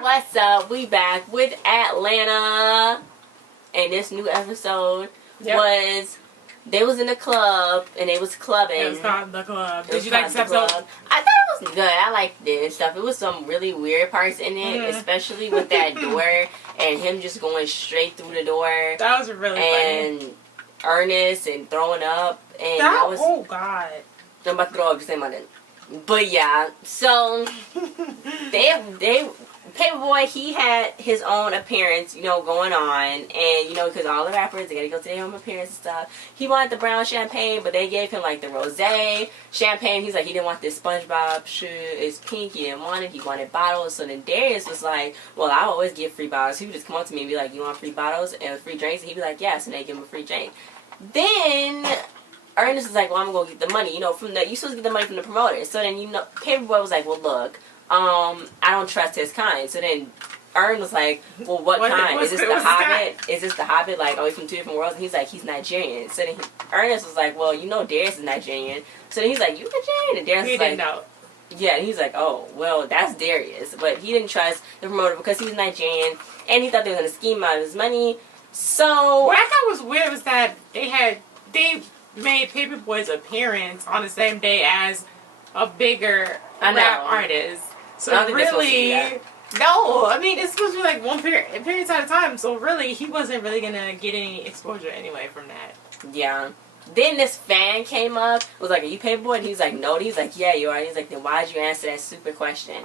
What's up? We back with Atlanta. And this new episode was, they was in a club and they was clubbing. It was called The Club. Did you like this episode? I thought it was good. I liked it and stuff. It was some really weird parts in it, especially with that door and him just going straight through the door. That was really funny. And Ernest and throwing up. And that was, oh God. I'm about to throw up just saying my name. But yeah, so they Paperboi, he had his own appearance, you know, going on, and you know, because all the rappers, they gotta go to their own appearance and stuff. He wanted the brown champagne, but they gave him like the rosé champagne. He's like, he didn't want this SpongeBob shit. It's pink. He didn't want it. He wanted bottles. So then Darius was like, well, I always give free bottles. He would just come up to me and be like, you want free bottles and free drinks? And he'd be like, yes, and they give him a free drink. Then Ernest was like, well, I'm gonna go get the money, you know, from the, you supposed to get the money from the promoter. So then, you know, Paperboi was like, well, look, I don't trust his kind. So then Ern was like, well, what kind? Is this the Hobbit? Is this the Hobbit? Like, are we from two different worlds? And he's like, he's Nigerian. So then Ernest was like, well, you know, Darius is Nigerian. So then he's like, you Nigerian? And Darius was like, didn't know. Yeah, and he's like, oh, well, that's Darius. But he didn't trust the promoter because he's Nigerian, and he thought they were going to scheme out his money. So what I thought was weird was that they made Paperboi's appearance on the same day as a bigger rap artist. So really, no, I mean, it's supposed to be like one period at a time. So really, he wasn't really gonna get any exposure anyway from that. Yeah. Then this fan came up, was like, are you Paperboi? And he was like, no. And he's like, yeah, you are. And he's like, then why did you answer that stupid question?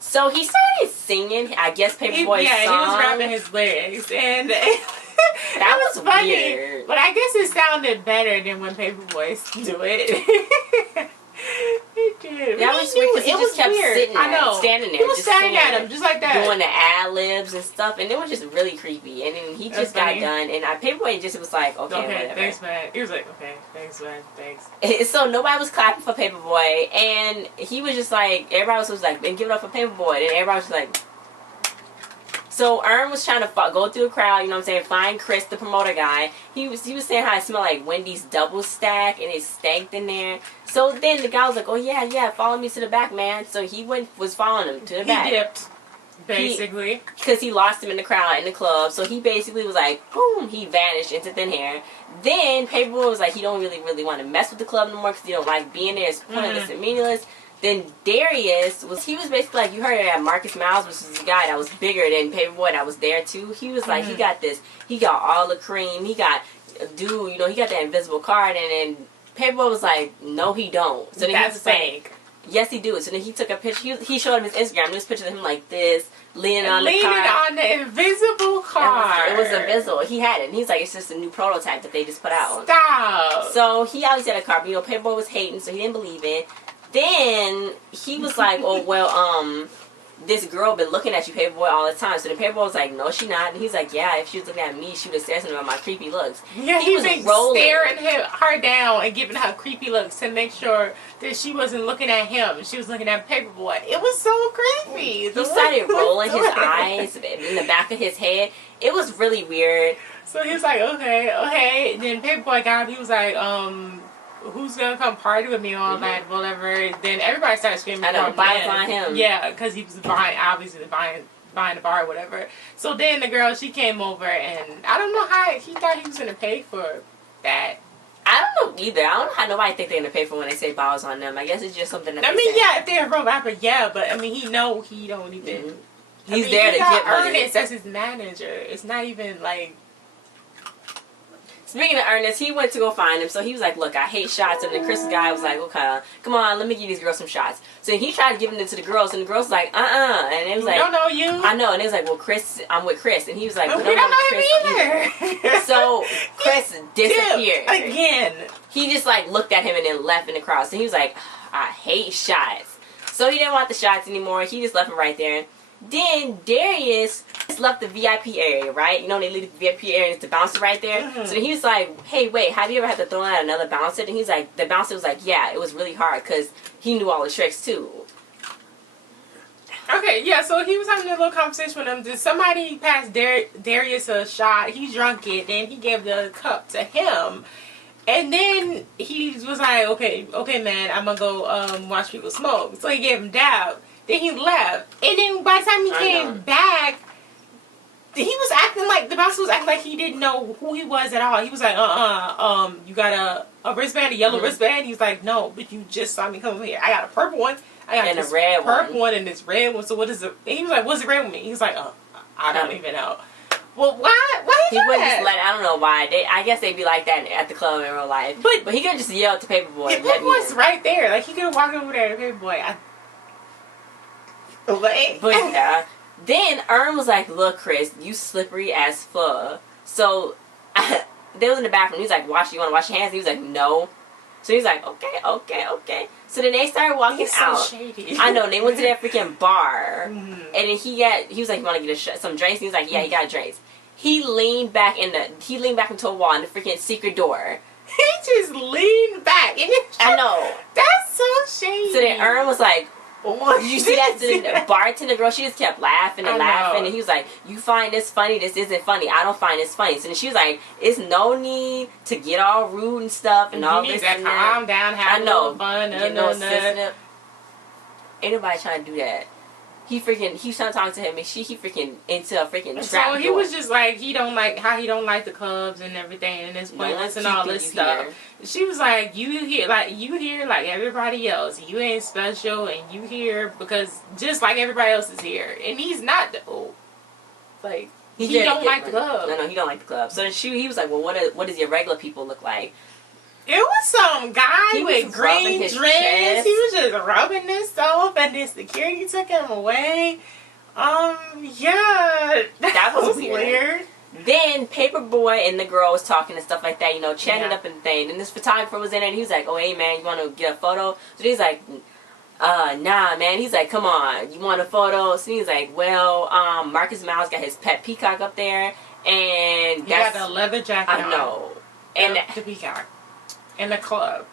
So he started singing, I guess, Paperboi's song. Yeah, he was rapping his lyrics, and that was funny. Weird. But I guess it sounded better than when Paperboi do it. It did. That was weird because he just kept sitting there, standing there. He was standing at him just like that, doing the ad-libs and stuff, and it was just really creepy. And then he just got done, and Paperboi just was like, okay, whatever. Thanks, man. He was like, okay, thanks, man, thanks. So nobody was clapping for Paperboi, and he was just like, everybody was like, and give it up for Paperboi, and everybody was like. So Ern was trying to go through a crowd, you know what I'm saying, find Chris, the promoter guy. He was saying how it smelled like Wendy's double stack and it stank in there. So then the guy was like, oh yeah, follow me to the back, man. So he was following him to the back. He dipped, basically. Because he lost him in the crowd, in the club. So he basically was like, boom, he vanished into thin air. Then Paperboi was like, he don't really want to mess with the club no more because he don't like being there. It's pointless and meaningless. Then Darius was basically like, you heard that Marcus Miles, which is a guy that was bigger than Paperboi that was there too. He was like, he got all the cream, he got dude, you know, he got that invisible card, and then Paperboi was like, no he don't. So then that's he was fake. Like, yes he do. So then he took a picture, he showed him his Instagram, there's pictures of him like this, leaning on the card. Leaning on the invisible card. It was invisible. He had it, and he's like, it's just a new prototype that they just put out. Stop. So he obviously had a card, but you know, Paperboi was hating, so he didn't believe it. Then he was like, oh, well, this girl been looking at you, Paperboi, all the time. So the Paperboi was like, no, she not. And he's like, yeah, if she was looking at me, she would have said something about my creepy looks. Yeah, he was staring her down and giving her creepy looks to make sure that she wasn't looking at him. She was looking at Paperboi. It was so creepy. He started rolling his eyes in the back of his head. It was really weird. So he was like, okay. And then Paperboi got up. He was like, who's gonna come party with me all night, whatever. Then everybody started screaming. I know, buying him. Yeah, because he was buying the bar or whatever. So then the girl, she came over, and I don't know how he thought he was gonna pay for that. I don't know either. I don't know how nobody think they're gonna pay for when they say bows on them. I guess it's just something that yeah, if they're a real rapper, yeah, but I mean, he don't even. He's there to get money. Ernest as his manager. It's not even like. Speaking of Ernest, he went to go find him. So he was like, look, I hate shots. And then Chris' guy was like, okay, come on, let me give these girls some shots. So he tried to give them to the girls. And the girls was like, And it was like, we don't know you. I know. And it was like, well, Chris, I'm with Chris. And he was like, we don't know him either. So Chris disappeared. Again. He just like looked at him and then left in the crowd. So he was like, I hate shots. So he didn't want the shots anymore. He just left him right there. Then Darius left the VIP area, right? You know, they leave the VIP area, it's the bouncer right there. So then he was like, hey, wait, have you ever had to throw out another bouncer? And he's like, the bouncer was like, yeah, it was really hard because he knew all the tricks too. Okay, yeah, so he was having a little conversation with him. Did somebody pass Darius a shot? He drunk it, then he gave the cup to him. And then he was like, okay, man, I'm going to go watch people smoke. So he gave him dab. Then he left. And then by the time he came back, he was acting like, the bouncer was acting like he didn't know who he was at all. He was like, you got a wristband, a yellow wristband? He was like, no, but you just saw me come over here. I got a purple one. I got and this a red purple one and this red one. So what is it? And he was like, what's the red with me? He was like, I don't even know. Well, why he wouldn't just let, I don't know why. I guess they'd be like that at the club in real life. But he could just yell at the Paperboi. Yeah, Paperboi's right there. Like, he could have walked over there to Paperboi. But yeah. Then Ern was like, look, Chris, you slippery as fuck. So they was in the bathroom. He was like, you want to wash your hands? And he was like, no. So he's like, okay. So then they started walking out. So shady. I know. And they went to that freaking bar. And then he was like, you want to get some drinks? And he was like, yeah, he got drinks. He leaned back into a wall in the freaking secret door. He just leaned back. I know. That's so shady. So then Ern was like, did you see that? The bartender girl, she just kept laughing and laughing. And he was like, you find this funny? This isn't funny. I don't find this funny. So then she was like, it's no need to get all rude and stuff and all this and that. Calm down, have a little fun. Ain't nobody trying to do that. He was trying to talk to him and he freaking into a freaking trap door. So he was just like, he don't like the Cubs and everything and it's pointless and all this stuff. She was like, you here like everybody else. You ain't special and you here because just like everybody else is here. And he's not like he don't like the club. No, he don't like the club. So then he was like, well, what does your regular people look like? It was some guy with green dreads. He was just rubbing this off, and then security took him away. Yeah, that was weird. Then Paperboi and the girl was talking and stuff like that, chatting up and thing. And this photographer was in there, and he was like, "Oh, hey man, you want to get a photo?" So he's like, "Nah, man." He's like, "Come on, you want a photo?" So he's like, "Well, Marcus Miles got his pet peacock up there, and he got the leather jacket. I know, and the peacock." In the club.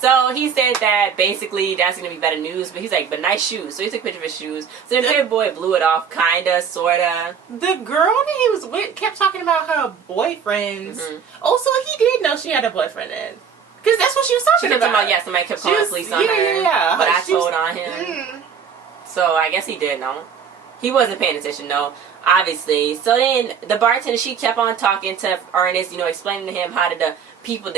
So he said that basically that's going to be better news, but he's like, but nice shoes. So he took a picture of his shoes. So then Paperboi blew it off, kinda, sorta. The girl that he was with kept talking about her boyfriends. Oh, so he did know she had a boyfriend then. Because that's what she was talking about. Somebody kept calling police on her. Yeah. But I told on him. So I guess he did know. He wasn't paying attention though, obviously. So then the bartender, she kept on talking to Ernest, explaining to him how did the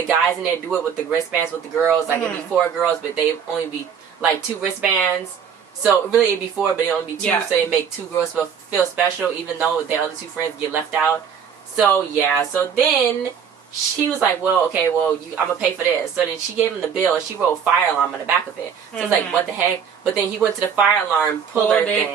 guys in there do it with the wristbands with the girls. Like it'd be 4 girls, but they only be like 2 wristbands. So really it'd be 4, but it only be 2. Yeah. So they make 2 girls feel special, even though the other 2 friends get left out. So yeah. So then she was like, well, okay, I'm gonna pay for this. So then she gave him the bill and she wrote fire alarm on the back of it. So it's like, what the heck? But then he went to the fire alarm, pulled it,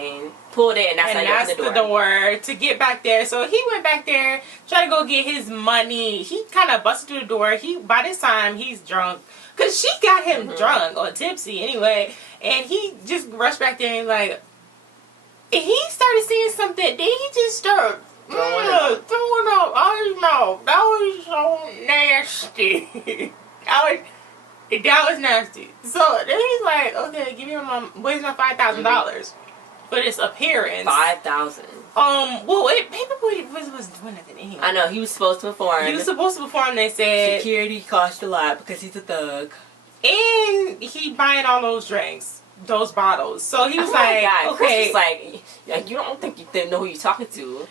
and that's how he opened the door to get back there. So he went back there, tried to go get his money. He kind of busted through the door. By this time, he's drunk. Because she got him drunk or tipsy anyway. And he just rushed back there and like, and he started seeing something. Then he just started throwing up. I know. That was so nasty. That was nasty. So then he's like, okay, give me where's my $5,000 for this appearance? $5,000. Paperboi was doing nothing anyway. I know, he was supposed to perform. They said. Security cost a lot because he's a thug. And he buying all those drinks, those bottles. So he was okay. Chris was like, you don't think you know who you're talking to.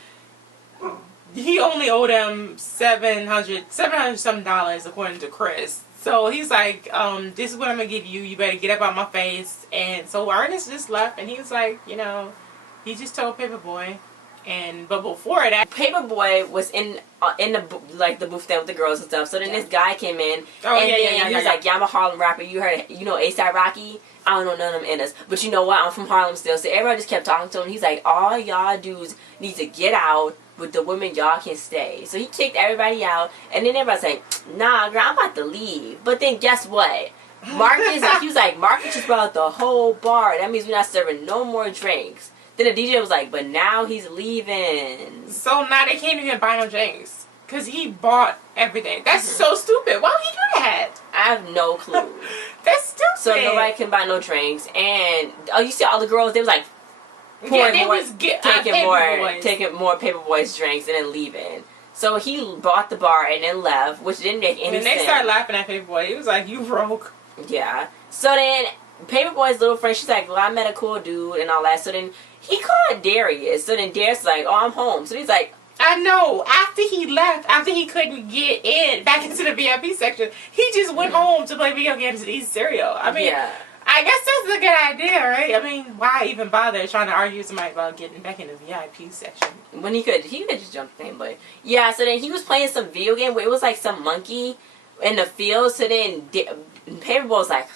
He only owed him $700 something according to Chris. So he's like, this is what I'm going to give you. You better get up out my face. And so Ernest just left. And he was like, he just told Paperboi. But before that, Paperboi was in the booth there with the girls and stuff. So then this guy came in. He was like, I'm a Harlem rapper. You heard it. A$AP Rocky? I don't know none of them in us. But you know what? I'm from Harlem still. So everybody just kept talking to him. He's like, all y'all dudes need to get out. With the women, y'all can stay. So he kicked everybody out. And then everybody's like, nah, girl, I'm about to leave. But then guess what? He was like, Marcus just brought out the whole bar. That means we're not serving no more drinks. Then the DJ was like, but now he's leaving. So now they can't even buy no drinks. Because he bought everything. That's so stupid. Why would he do that? I have no clue. That's stupid. So nobody can buy no drinks. And, you see all the girls, they was like, taking more Paperboi's drinks and then leaving. So he bought the bar and then left, which didn't make any sense. And they started laughing at Paperboi. He was like, you broke. Yeah. So then Paperboy's little friend, she's like, well, I met a cool dude and all that. So then he called Darius. So then Darius is like, oh, I'm home. So he's like, I know. After he left, after he couldn't get back into the VIP section, he just went home to play video games and eat cereal. I mean, yeah. I guess that's a good idea, right? I mean, why even bother trying to argue with somebody about getting back in the VIP section? When he could just jump the thing, but yeah. So then he was playing some video game where it was like some monkey in the field. So then Paperboy was like,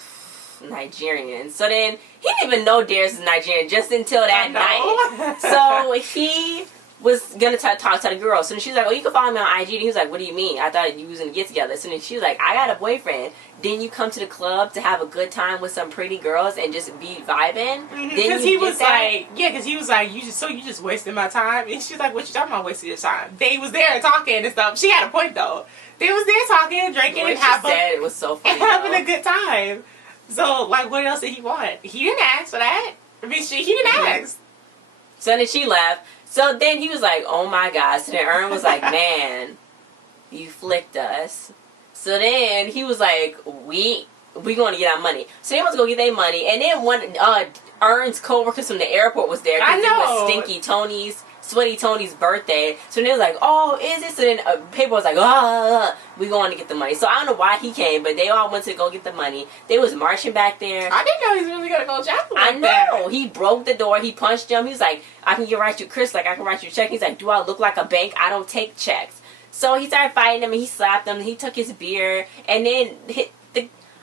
Nigerian. So then he didn't even know Darius is Nigerian just until that night. So he was gonna talk to the girl. So then she was like, oh, you can follow me on IG. And he was like, what do you mean? I thought you was gonna get together. So then she was like, I got a boyfriend. Didn't you come to the club to have a good time with some pretty girls and just be vibing? Because he was like, you just wasting my time. And she's like, what you talking about wasting your time? They was there talking and stuff. She had a point though. They was there talking, drinking, and it was so funny, and having a good time. So like, what else did he want? He didn't ask for that. I mean, he didn't ask. So then she left. So then he was like, oh my God. So then Ern was like, man, you flicked us. So then he was like, we going to get our money. So they went to go get their money. And then one Ern's co-workers from the airport was there. Because it was Stinky Tony's, Sweaty Tony's birthday. So they was like, oh, is it? So then Paper was like, we going to get the money. So I don't know why he came, but they all went to go get the money. They was marching back there. I didn't know he was really going to go jack like I know. That. He broke the door. He punched him. He was like, I can write you, Chris, like I can write you a check. He's like, do I look like a bank? I don't take checks. So he started fighting him and he slapped him. He took his beer and then the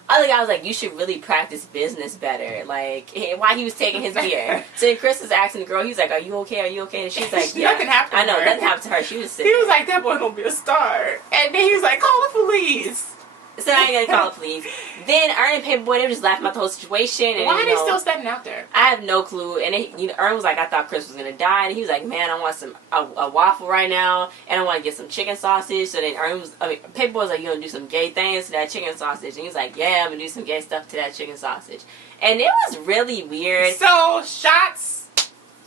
other guy was like, you should really practice business better. Like, why he was taking his beer. So then Chris was asking the girl, he's like, are you okay? Are you okay? And she's like, yeah. Nothing happened I know, nothing happened to her. She was sick. He was like, that boy gonna be a star. And then he was like, call the police. So I ain't gonna call the police. Then Ern and Paperboy, they were just laughing about the whole situation. And, why are they still standing out there? I have no clue. And Ern was like, I thought Chris was gonna die. And he was like, man, I want a waffle right now, and I want to get some chicken sausage. So then Paperboy was like, you gonna do some gay things to that chicken sausage? And he was like, yeah, I'm gonna do some gay stuff to that chicken sausage. And it was really weird. So shots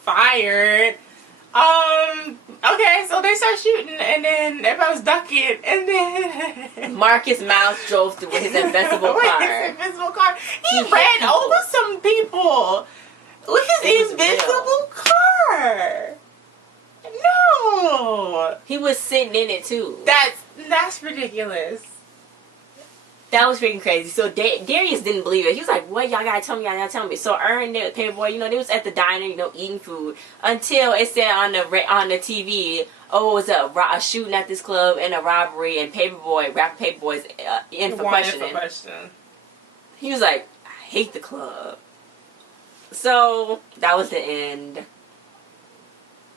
fired. Okay, so they start shooting, and then everybody was ducking, and then Marcus Mouse drove through with his invisible car. He ran over some people with his invisible car. No, he was sitting in it too. That's ridiculous. That was freaking crazy. So Darius didn't believe it. He was like, what? Y'all gotta tell me. Y'all gotta tell me. So Ern and Paperboy, they was at the diner, eating food until it said on the TV, oh, it was a shooting at this club and a robbery, and rapper Paperboy's in for questioning. He was like, I hate the club. So that was the end.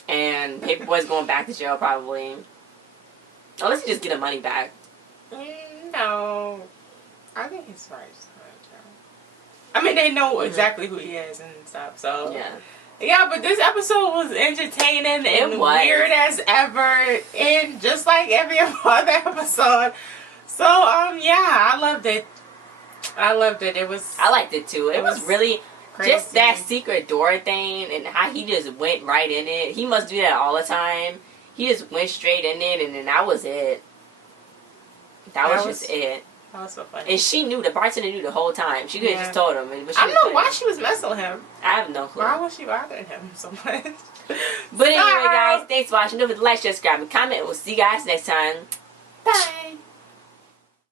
And Paperboy's going back to jail probably. Unless he just get the money back. No. I think he's right. I mean, they know exactly who he is and stuff, so. Yeah, but this episode was entertaining and weird as ever, and just like every other episode. So, yeah, I loved it. I liked it too. It was really crazy. Just that secret door thing and how he just went right in it. He must do that all the time. He just went straight in it, and then that was it. That was just it. That was so funny. And she knew, the bartender knew the whole time. She could have just told him. But I don't know why she was messing with him. I have no clue. Why was she bothering him so much? But anyway, guys, thanks for watching. Don't forget to like, share, subscribe, and comment. We'll see you guys next time. Bye.